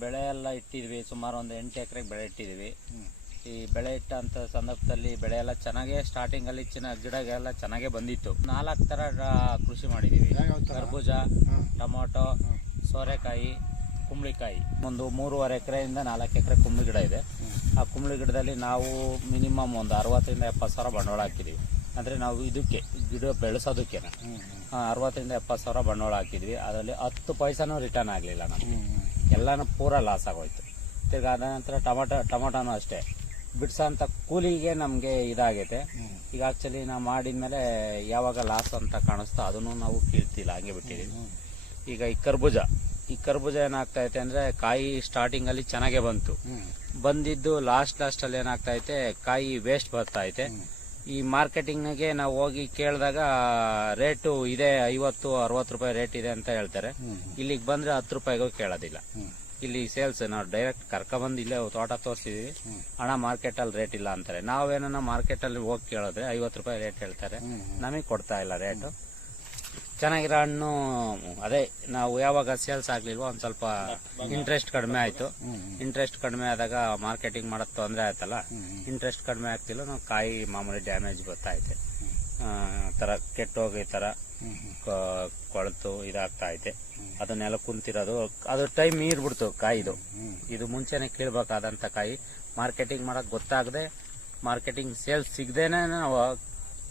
ಬೆಳೆ ಎಲ್ಲ ಇಟ್ಟಿದ್ವಿ ಸುಮಾರು ಒಂದು ಎಂಟು ಎಕರೆಗೆ ಬೆಳೆ ಇಟ್ಟಿದ್ವಿ ಈ ಬೆಳೆ ಇಟ್ಟಂತ ಸಂದರ್ಭದಲ್ಲಿ ಬೆಳೆ ಎಲ್ಲ ಚೆನ್ನಾಗೇ ಸ್ಟಾರ್ಟಿಂಗ್ ಅಲ್ಲಿ ಚಿನ್ನ ಗಿಡ ಎಲ್ಲ ಚೆನ್ನಾಗೇ ಬಂದಿತ್ತು. ನಾಲ್ಕು ತರ ಕೃಷಿ ಮಾಡಿದೀವಿ? ಕರ್ಬೂಜ ಟೊಮೊಟೊ ಸೋರೆಕಾಯಿ ಕುಂಬಳಿಕಾಯಿ. ಒಂದು ಮೂರುವರೆ ಎಕರೆಯಿಂದ ನಾಲ್ಕು ಎಕರೆ ಕುಂಬಳಿ ಗಿಡ ಇದೆ. ಆ ಕುಂಬಳಿ ಗಿಡದಲ್ಲಿ ನಾವು ಮಿನಿಮಮ್ ಒಂದು ಅರವತ್ತರಿಂದ ಎಪ್ಪತ್ತು ಸಾವಿರ ಬಂಡವಾಳ ಹಾಕಿದ್ವಿ ಅಂದರೆ ನಾವು ಇದಕ್ಕೆ ಗಿಡ ಬೆಳೆಸೋದಕ್ಕೆ ಅರವತ್ತರಿಂದ ಎಪ್ಪತ್ತು ಸಾವಿರ ಬಂಡವಾಳ ಹಾಕಿದ್ವಿ ಅದರಲ್ಲಿ ಹತ್ತು ಪೈಸಾನೂ ರಿಟರ್ನ್ ಆಗಲಿಲ್ಲ ನಮಗೆ. ಎಲ್ಲನೂ ಪೂರ ಲಾಸ್ ಆಗೋಯ್ತು. ತಿರ್ಗಿ ಅದ ನಂತರ ಟೊಮೊಟೊ ಟೊಮೊಟೊನೂ ಅಷ್ಟೇ. ಬಿಡ್ಸೋಂಥ ಕೂಲಿಗೆ ನಮಗೆ ಇದಾಗೈತೆ. ಈಗ ಆಕ್ಚುಲಿ ನಾವು ಮಾಡಿದ್ಮೇಲೆ ಯಾವಾಗ ಲಾಸ್ ಅಂತ ಕಾಣಿಸ್ತೋ ಅದನ್ನು ನಾವು ಕೀಳ್ತಿಲ್ಲ. ಹಂಗೆ ಬಿಟ್ಟಿದ್ದೀವಿ ಈಗ ಈ ಕರ್ಬೂಜ. ಈ ಕರ್ಬೂಜ ಏನಾಗ್ತಾ ಐತೆ ಅಂದರೆ ಕಾಯಿ ಸ್ಟಾರ್ಟಿಂಗಲ್ಲಿ ಚೆನ್ನಾಗೇ ಬಂತು. ಬಂದಿದ್ದು ಲಾಸ್ಟ್ ಲಾಸ್ಟಲ್ಲಿ ಏನಾಗ್ತೈತೆ ಕಾಯಿ ವೇಸ್ಟ್ ಬರ್ತಾ ಐತೆ. ಈ ಮಾರ್ಕೆಟಿಂಗ್ಗೆ ನಾವು ಹೋಗಿ ಕೇಳಿದಾಗ ರೇಟು ಇದೆ ಐವತ್ತು ಅರವತ್ತು ರೂಪಾಯಿ ರೇಟ್ ಇದೆ ಅಂತ ಹೇಳ್ತಾರೆ. ಇಲ್ಲಿಗೆ ಬಂದರೆ ಹತ್ತು ರೂಪಾಯಿಗೂ ಕೇಳೋದಿಲ್ಲ. ಇಲ್ಲಿ ಸೇಲ್ಸ್ ನಾವು ಡೈರೆಕ್ಟ್ ಕರ್ಕೊಬಂದು ಇಲ್ಲೇ ತೋಟ ತೋರಿಸಿದೀವಿ. ಹಣ ಮಾರ್ಕೆಟಲ್ಲಿ ರೇಟ್ ಇಲ್ಲ ಅಂತಾರೆ. ನಾವೇನ ಮಾರ್ಕೆಟಲ್ಲಿ ಹೋಗಿ ಕೇಳಿದ್ರೆ ಐವತ್ತು ರೂಪಾಯಿ ರೇಟ್ ಹೇಳ್ತಾರೆ. ನಮಗೆ ಕೊಡ್ತಾ ಇಲ್ಲ ರೇಟು. ಚೆನ್ನಾಗಿರೋ ಹಣ್ಣು, ಅದೇ ನಾವು ಯಾವಾಗ ಸೇಲ್ಸ್ ಆಗ್ಲಿಲ್ವೋ ಒಂದ್ ಸ್ವಲ್ಪ ಇಂಟ್ರೆಸ್ಟ್ ಕಡಿಮೆ ಆಯ್ತು. ಇಂಟ್ರೆಸ್ಟ್ ಕಡಿಮೆ ಆದಾಗ ಮಾರ್ಕೆಟಿಂಗ್ ಮಾಡೋದು ತೊಂದರೆ ಆಯ್ತಲ್ಲ? ಇಂಟ್ರೆಸ್ಟ್ ಕಡಿಮೆ ಆಗ್ತಿಲ್ಲ, ನಾವು ಕಾಯಿ ಮಾಮೂಲಿ ಡ್ಯಾಮೇಜ್ ಬರ್ತಾ ತರ ಕೆಟ್ಟೋಗಿ ತರ ಕೊಳ್ತು ಇದಾಗ್ತಾ ಐತೆ. ಅದನ್ನೆಲ್ಲ ಕುಂತಿರೋದು ಅದ್ರ ಟೈಮ್ ಮೀರ್ಬಿಡ್ತು ಕಾಯಿದು. ಇದು ಮುಂಚೆನೆ ಕೀಳ್ಬೇಕಾದಂತ ಕಾಯಿ. ಮಾರ್ಕೆಟಿಂಗ್ ಮಾಡಕ್ ಗೊತ್ತಾಗದೆ ಮಾರ್ಕೆಟಿಂಗ್ ಸೇಲ್ಸ್ ಸಿಗದೇನೆ ನಾವು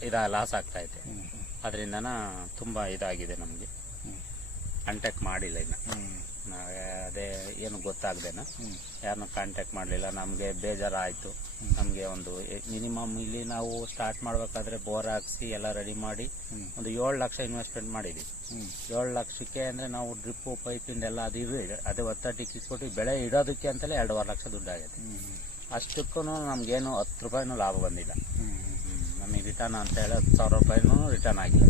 ಇದ ಲಾಸ್ ಆಗ್ತಾ ಹ್ಞೂ ಅದರಿಂದನ ತುಂಬಾ ಇದಾಗಿದೆ ನಮಗೆ. ಕಾಂಟ್ಯಾಕ್ಟ್ ಮಾಡಿಲ್ಲ ಇನ್ನು. ನಾವೇ ಅದೇ ಏನು ಗೊತ್ತಾಗ್ದೇನ. ಯಾರನ್ನು ಕಾಂಟ್ಯಾಕ್ಟ್ ಮಾಡಲಿಲ್ಲ. ನಮಗೆ ಬೇಜಾರಾಯಿತು. ನಮಗೆ ಒಂದು ಮಿನಿಮಮ್ ಇಲ್ಲಿ ನಾವು ಸ್ಟಾರ್ಟ್ ಮಾಡಬೇಕಾದ್ರೆ ಬೋರ್ ಹಾಕಿಸಿ ಎಲ್ಲ ರೆಡಿ ಮಾಡಿ ಒಂದು ಏಳು ಲಕ್ಷ ಇನ್ವೆಸ್ಟ್ಮೆಂಟ್ ಮಾಡಿದ್ವಿ. ಏಳು ಲಕ್ಷಕ್ಕೆ ಅಂದ್ರೆ ನಾವು ಡ್ರಿಪ್ಪು ಪೈಪಿಂದ ಎಲ್ಲ ಅದು ಇರು ಅದೇ ಒತ್ತಟ್ಟಿ ಕಿಸ್ಕೊಟ್ಟು ಬೆಳೆ ಇಡೋದಕ್ಕೆ ಅಂತಲೇ ಎರಡೂವರೆ ಲಕ್ಷ ದುಡ್ಡಾಗಿದೆ ಅಷ್ಟಕ್ಕೂ ನಮಗೇನು ಹತ್ತು ರೂಪಾಯಿನೂ ಲಾಭ ಬಂದಿಲ್ಲ. ನಮಗೆ ರಿಟರ್ನ್ ಅಂತ ಹೇಳಿ ಹತ್ತು ಸಾವಿರ ರೂಪಾಯಿನೂ ರಿಟರ್ನ್ ಆಗಿಲ್ಲ.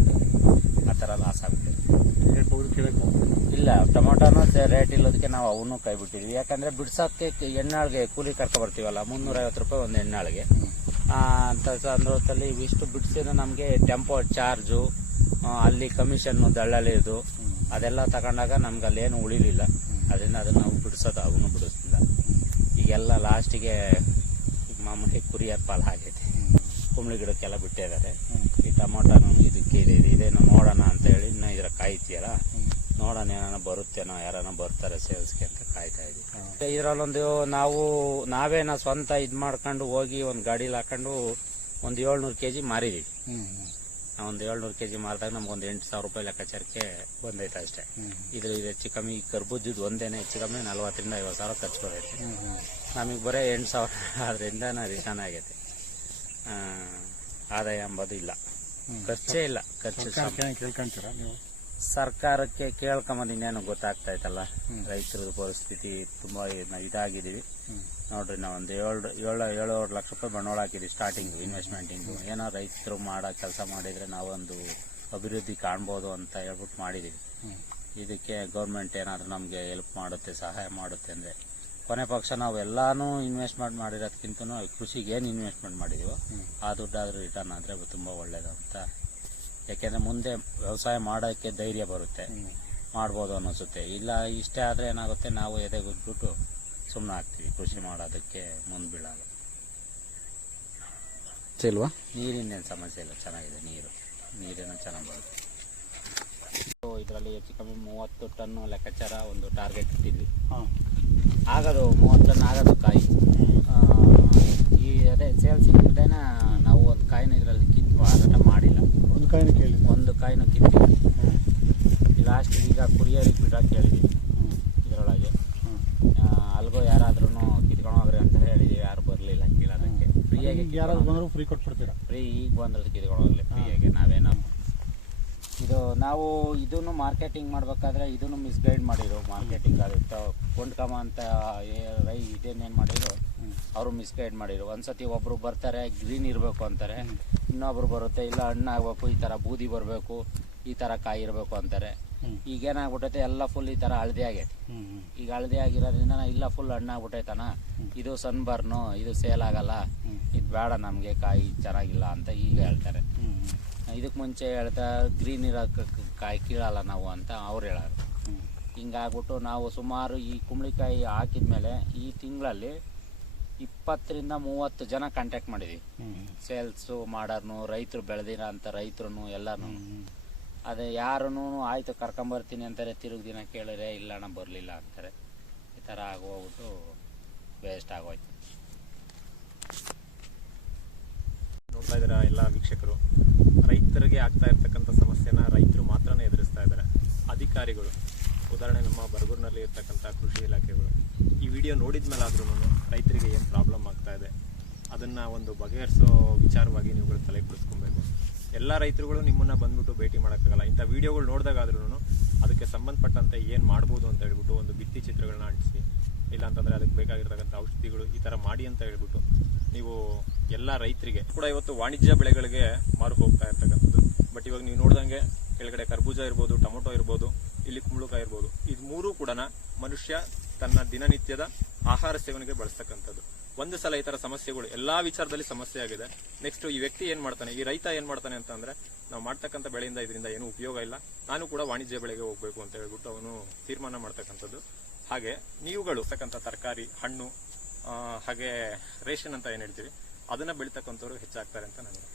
ಆ ಥರ ಲಾಸ್ ಆಗುತ್ತೆ. ಇಲ್ಲ ಟೊಮೊಟೊನು ರೇಟ್ ಇಲ್ಲೋದಕ್ಕೆ ನಾವು ಅವನ್ನೂ ಕೈ ಬಿಟ್ಟಿದ್ವಿ ಯಾಕಂದರೆ ಬಿಡ್ಸೋಕ್ಕೆ ಎಣ್ಣಾಳಿಗೆ ಕೂಲಿ ಕರ್ಕೊ ಬರ್ತೀವಲ್ಲ ಮುನ್ನೂರೈವತ್ತು ರೂಪಾಯಿ ಒಂದು ಎಣ್ಣಾಳಿಗೆ ಅಂತ ಸಂದರ್ಭದಲ್ಲಿ ಇವಿಷ್ಟು ಬಿಡಿಸಿದ್ರೆ ನಮಗೆ ಟೆಂಪೋ ಚಾರ್ಜು ಅಲ್ಲಿ ಕಮಿಷನ್ನು ದಳ್ಳಾಳಿದು ಅದೆಲ್ಲ ತಗೊಂಡಾಗ ನಮ್ಗೆ ಅಲ್ಲೇನು ಉಳಿಲಿಲ್ಲ. ಅದರಿಂದ ಅದನ್ನು ನಾವು ಬಿಡಿಸೋದು ಅವನು ಬಿಡಿಸ್ತಿಲ್ಲ ಈಗೆಲ್ಲ ಲಾಸ್ಟಿಗೆ ಮಾಮೂಲಿ ಕುರಿಯರ್ ಪಾಲ್ ಆಗೈತೆ ಕುಂಬಳಿ ಗಿಡಕ್ಕೆಲ್ಲ ಬಿಟ್ಟಿದ್ದಾರೆ. ಈ ಟೊಮೊಟೊನು ಇದಕ್ಕೆ ಇದೆ ಇದೇನು ನೋಡೋಣ ಅಂತ ಹೇಳಿ ಇನ್ನು ಇದರ ಕಾಯ್ತೀಯಲ್ಲ? ನೋಡೋಣ ಏನಾನ ಬರುತ್ತೇನೋ ಯಾರನ ಬರ್ತಾರೆ ಸೇಲ್ಸ್ಗೆ ಅಂತ ಕಾಯ್ತಾ ಇದೀವಿ. ಇದರಲ್ಲೊಂದು ನಾವು ನಾವೇನ ಸ್ವಂತ ಇದು ಮಾಡ್ಕೊಂಡು ಹೋಗಿ ಒಂದು ಗಾಡಿಲಿ ಹಾಕೊಂಡು ಒಂದು ಏಳ್ನೂರು ಕೆ ಜಿ ಮಾರಿದೀವಿ ಒಂದು ಏಳ್ನೂರು ಕೆ ಜಿ ಮಾರಿದಾಗ ನಮ್ಗೊಂದು ಒಂದು ಎಂಟು ಸಾವಿರ ರೂಪಾಯಿ ಲೆಕ್ಕಾಚಾರಕ್ಕೆ ಬಂದೈತೆ ಅಷ್ಟೇ. ಇದ್ರ ಇದು ಹೆಚ್ಚು ಕಮ್ಮಿ ಕರ್ಬೂಜದ್ದು ಒಂದೇನೆ ಹೆಚ್ಚು ಕಮ್ಮಿ ನಲ್ವತ್ತರಿಂದ ಐವತ್ತು ಸಾವಿರ ಖರ್ಚು ಬರೈತೆ. ನಮಗೆ ಬರೀ ಎಂಟು ಸಾವಿರ ಅದರಿಂದ ರಿಟರ್ನ್ ಆಗೈತೆ. ಆದಾಯ ಎಂಬುದು ಇಲ್ಲ. ಖರ್ಚೇ ಇಲ್ಲ ಖರ್ಚು. ಸರ್ಕಾರಕ್ಕೆ ಕೇಳ್ಕೊಂಬಂದ್ ನೀವು? ಸರ್ಕಾರಕ್ಕೆ ಕೇಳ್ಕೊಂಬಂದು ಇನ್ನೇನು ಗೊತ್ತಾಗ್ತಾ ಇತ್ತಲ್ಲ. ರೈತರ ಪರಿಸ್ಥಿತಿ ತುಂಬಾ ಇದ್- ಇದಾಗಿದೀವಿ ನೋಡ್ರಿ ನಾವು ಒಂದು ಏಳು ಏಳು ಏಳುವರೆ ಲಕ್ಷ ರೂಪಾಯಿ ಬಂಡವಾಳ ಹಾಕಿದ್ವಿ ಸ್ಟಾರ್ಟಿಂಗ್ ಇನ್ವೆಸ್ಟ್ಮೆಂಟಿಂಗು ಏನೋ ರೈತರು ಮಾಡೋ ಕೆಲಸ ಮಾಡಿದ್ರೆ ನಾವೊಂದು ಅಭಿವೃದ್ಧಿ ಕಾಣ್ಬೋದು ಅಂತ ಹೇಳ್ಬಿಟ್ಟು ಮಾಡಿದೀವಿ ಇದಕ್ಕೆ ಗೌರ್ಮೆಂಟ್ ಏನಾದರೂ ನಮಗೆ ಹೆಲ್ಪ್ ಮಾಡುತ್ತೆ ಸಹಾಯ ಮಾಡುತ್ತೆ ಅಂದರೆ ಕೊನೆ ಪಕ್ಷ ನಾವು ಎಲ್ಲಾನು ಇನ್ವೆಸ್ಟ್ಮೆಂಟ್ ಮಾಡಿರೋದಕ್ಕಿಂತ ಕೃಷಿಗೆ ಏನು ಇನ್ವೆಸ್ಟ್ಮೆಂಟ್ ಮಾಡಿದೀವೋ ಆ ದುಡ್ಡಾದರೂ ರಿಟರ್ನ್ ಆದರೆ ತುಂಬ ಒಳ್ಳೇದು ಅಂತ ಯಾಕೆಂದರೆ ಮುಂದೆ ವ್ಯವಸಾಯ ಮಾಡೋಕ್ಕೆ ಧೈರ್ಯ ಬರುತ್ತೆ. ಮಾಡ್ಬೋದು ಅನ್ನಿಸುತ್ತೆ. ಇಲ್ಲ ಇಷ್ಟೇ ಆದರೆ ಏನಾಗುತ್ತೆ ನಾವು ಎದೆ ಗುದ್ಬಿಟ್ಟು ಸುಮ್ಮನೆ ಆಗ್ತೀವಿ. ಕೃಷಿ ಮಾಡೋದಕ್ಕೆ ಮುಂದೆ ಬೀಳಲ್ಲ. ಇಲ್ವಾ? ನೀರಿನೇನು ಸಮಸ್ಯೆ ಇಲ್ಲ. ಚೆನ್ನಾಗಿದೆ ನೀರು. ನೀರೇನೋ ಚೆನ್ನಾಗಿ ಬರುತ್ತೆ. ಇದರಲ್ಲಿ ಹೆಚ್ಚು ಕಮ್ಮಿ ಮೂವತ್ತು ಟನ್ ಲೆಕ್ಕಾಚಾರ ಒಂದು ಟಾರ್ಗೆಟ್ ಇಟ್ಟಿದ್ವಿ. ಆಗೋದು ಮೂವತ್ತು ಟನ್ ಆಗೋದು ಕಾಯಿ. ಈ ಅದೇ ಸೇಲ್ಸ್ ಇಲ್ಲದೇನ ನಾವು ಒಂದು ಕಾಯಿನ ಇದರಲ್ಲಿ ಕಿತ್ತು ಮಾರಾಟ ಮಾಡಿಲ್ಲ. ಒಂದು ಕಾಯಿನ ಕೇಳಿ ಒಂದು ಕಾಯಿನೂ ಕಿತ್ತಿಲ್ಲ. ಲಾಸ್ಟ್ ಈಗ ಕುರಿಯರಿಗೆ ಬಿಡಕ್ಕೆ ಹೇಳಿದ್ವಿ ಇದರೊಳಗೆ. ಅಲ್ಗೋ ಯಾರಾದ್ರೂ ಕಿತ್ಕೊಂಡು ಹೋಗ್ರಿ ಅಂತ ಹೇಳಿದ್ವಿ. ಯಾರು ಬರಲಿಲ್ಲ ಕೇಳೋದಕ್ಕೆ. ಫ್ರೀಯಾಗಿ ಯಾರಾದ್ರೂ ಬಂದರೂ ಫ್ರೀ ಕೊಟ್ಬಿಡ್ತೀರಾ? ಫ್ರೀ ಈಗ ಬಂದ್ರೆ ಕಿತ್ಕೊಂಡು ಹೋಗ್ಲಿ. ಫ್ರೀಯಾಗಿ ನಾವು ಇದನ್ನು ಮಾರ್ಕೆಟಿಂಗ್ ಮಾಡಬೇಕಾದ್ರೆ ಇದನ್ನು ಮಿಸ್ಗೈಡ್ ಮಾಡಿದ್ರು ಮಾರ್ಕೆಟಿಂಗ್ ಅದು ಕೊಂಡ್ಕಮ ಅಂತ ರೈ ಇದೇನೇನು ಮಾಡಿದ್ರು ಅವರು ಮಿಸ್ಗೈಡ್ ಮಾಡಿರು. ಒಂದ್ಸತಿ ಒಬ್ಬರು ಬರ್ತಾರೆ, ಗ್ರೀನ್ ಇರಬೇಕು ಅಂತಾರೆ. ಇನ್ನೊಬ್ರು ಬರುತ್ತೆ, ಇಲ್ಲ ಹಣ್ಣಾಗಬೇಕು ಈ ಥರ ಬೂದಿ ಬರಬೇಕು, ಈ ಥರ ಕಾಯಿ ಇರಬೇಕು ಅಂತಾರೆ. ಈಗೇನಾಗ್ಬಿಟ್ಟೈತೆ ಎಲ್ಲ ಫುಲ್ ಈ ಥರ ಹಳದಿ ಆಗೈತೆ. ಈಗ ಹಳದಿ ಆಗಿರೋದ್ರಿಂದ ಇಲ್ಲ ಫುಲ್ ಹಣ್ಣಾಗ್ಬಿಟ್ಟೈತನ ಇದು ಸನ್ಬರ್ನು ಇದು ಸೇಲ್ ಆಗಲ್ಲ. ಇದು ಬೇಡ ನಮಗೆ, ಕಾಯಿ ಚೆನ್ನಾಗಿಲ್ಲ ಅಂತ ಈಗ ಹೇಳ್ತಾರೆ. ಇದಕ್ಕೆ ಮುಂಚೆ ಹೇಳ್ತಾ ಗ್ರೀನ್ ಇರೋ ಕ- ಕ- ಕಾಯಿ ಕೀಳಲ್ಲ ನಾವು ಅಂತ ಅವ್ರು ಹೇಳೋರು. ಹಿಂಗಾಗ್ಬಿಟ್ಟು ನಾವು ಸುಮಾರು ಈ ಕುಂಬಳಿಕಾಯಿ ಹಾಕಿದ್ಮೇಲೆ ಈ ತಿಂಗಳಲ್ಲಿ ಇಪ್ಪತ್ತರಿಂದ ಮೂವತ್ತು ಜನ ಕಾಂಟ್ಯಾಕ್ಟ್ ಮಾಡಿದ್ವಿ. ಸೇಲ್ಸು ಮಾಡೋರ್ನು ರೈತರು ಬೆಳೆದಿರೋ ಅಂಥ ರೈತರು ಎಲ್ಲಾನು ಅದೇ ಯಾರೂ ಆಯಿತು ಕರ್ಕೊಂಬರ್ತೀನಿ ಅಂತಾರೆ ತಿರುಗಿ ದಿನ ಕೇಳಿದ್ರೆ ಇಲ್ಲ ಅಣ್ಣ ಬರಲಿಲ್ಲ ಅಂತಾರೆ. ಈ ಥರ ಆಗೋಗ್ಬಿಟ್ಟು ವೇಸ್ಟ್ ಆಗೋಯ್ತು. ನೋಡ್ತಾ ಇದ್ದೀರಾ ಎಲ್ಲ ವೀಕ್ಷಕರು? ರೈತರಿಗೆ ಆಗ್ತಾ ಇರ್ತಕ್ಕಂಥ ಸಮಸ್ಯೆನ ರೈತರು ಮಾತ್ರನೇ ಎದುರಿಸ್ತಾ ಇದ್ದಾರೆ. ಅಧಿಕಾರಿಗಳು, ಉದಾಹರಣೆ ನಮ್ಮ ಬರಗೂರಿನಲ್ಲಿ ಇರ್ತಕ್ಕಂಥ ಕೃಷಿ ಇಲಾಖೆಗಳು, ಈ ವಿಡಿಯೋ ನೋಡಿದ ಮೇಲಾದ್ರೂ ರೈತರಿಗೆ ಏನು ಪ್ರಾಬ್ಲಮ್ ಆಗ್ತಾ ಇದೆ, ಅದನ್ನ ಒಂದು ಬಗೆಹರಿಸೋ ವಿಚಾರವಾಗಿ ನೀವುಗಳು ತಲೆ ಕೊಡಿಸ್ಕೊಬೇಕು. ಎಲ್ಲ ರೈತರುಗಳು ನಿಮ್ಮನ್ನ ಬಂದ್ಬಿಟ್ಟು ಭೇಟಿ ಮಾಡೋಕ್ಕಾಗಲ್ಲ. ಇಂಥ ವಿಡಿಯೋಗಳು ನೋಡಿದಾಗಾದ್ರೂ ಅದಕ್ಕೆ ಸಂಬಂಧಪಟ್ಟಂತೆ ಏನು ಮಾಡ್ಬೋದು ಅಂತ ಹೇಳ್ಬಿಟ್ಟು ಒಂದು ಭಿತ್ತಿ ಚಿತ್ರಗಳನ್ನ ಅಂಟಿಸಿ ಇಲ್ಲ ಅಂತಂದ್ರೆ ಅದಕ್ಕೆ ಬೇಕಾಗಿರ್ತಕ್ಕಂಥ ಔಷಧಿಗಳು ಈ ತರ ಮಾಡಿ ಅಂತ ಹೇಳ್ಬಿಟ್ಟು ನೀವು ಎಲ್ಲ ರೈತರಿಗೆ ಕೂಡ ಇವತ್ತು ವಾಣಿಜ್ಯ ಬೆಳೆಗಳಿಗೆ ಮಾರು ಹೋಗ್ತಾ ಇರ್ತಕ್ಕಂಥದ್ದು. ಬಟ್ ಇವಾಗ ನೀವು ನೋಡ್ದಂಗೆ ಕೆಳಗಡೆ ಕರ್ಬೂಜ ಇರ್ಬೋದು, ಟೊಮೊಟೊ ಇರ್ಬೋದು, ಇಲ್ಲಿ ಕುಂಬಳಕಾಯಿ ಇರ್ಬೋದು, ಇದು ಮೂರೂ ಕೂಡ ಮನುಷ್ಯ ತನ್ನ ದಿನನಿತ್ಯದ ಆಹಾರ ಸೇವನೆಗೆ ಬಳಸ್ತಕ್ಕಂಥದ್ದು. ಒಂದು ಸಲ ಈ ತರ ಸಮಸ್ಯೆಗಳು, ಎಲ್ಲಾ ವಿಚಾರದಲ್ಲಿ ಸಮಸ್ಯೆ ಆಗಿದೆ. ನೆಕ್ಸ್ಟ್ ಈ ವ್ಯಕ್ತಿ ಏನ್ ಮಾಡ್ತಾನೆ, ಈ ರೈತ ಏನ್ ಮಾಡ್ತಾನೆ ಅಂತ ಅಂದ್ರೆ ನಾವು ಮಾಡ್ತಕ್ಕಂಥ ಬೆಳೆಯಿಂದ ಇದರಿಂದ ಏನು ಉಪಯೋಗ ಇಲ್ಲ. ನಾನು ಕೂಡ ವಾಣಿಜ್ಯ ಬೆಳೆಗೆ ಹೋಗ್ಬೇಕು ಅಂತ ಹೇಳ್ಬಿಟ್ಟು ಅವನು ತೀರ್ಮಾನ ಮಾಡ್ತಕ್ಕಂಥದ್ದು. ಹಾಗೆ ನೀವುಗಳು ಇರ್ತಕ್ಕಂಥ ತರಕಾರಿ, ಹಣ್ಣು ಹಾಗೆ ರೇಷನ್ ಅಂತ ಏನ್ ಹೇಳ್ತೀವಿ ಅದನ್ನ ಬೆಳಿತಕ್ಕಂಥವ್ರು ಹೆಚ್ಚಾಗ್ತಾರೆ ಅಂತ ನನಗೆ.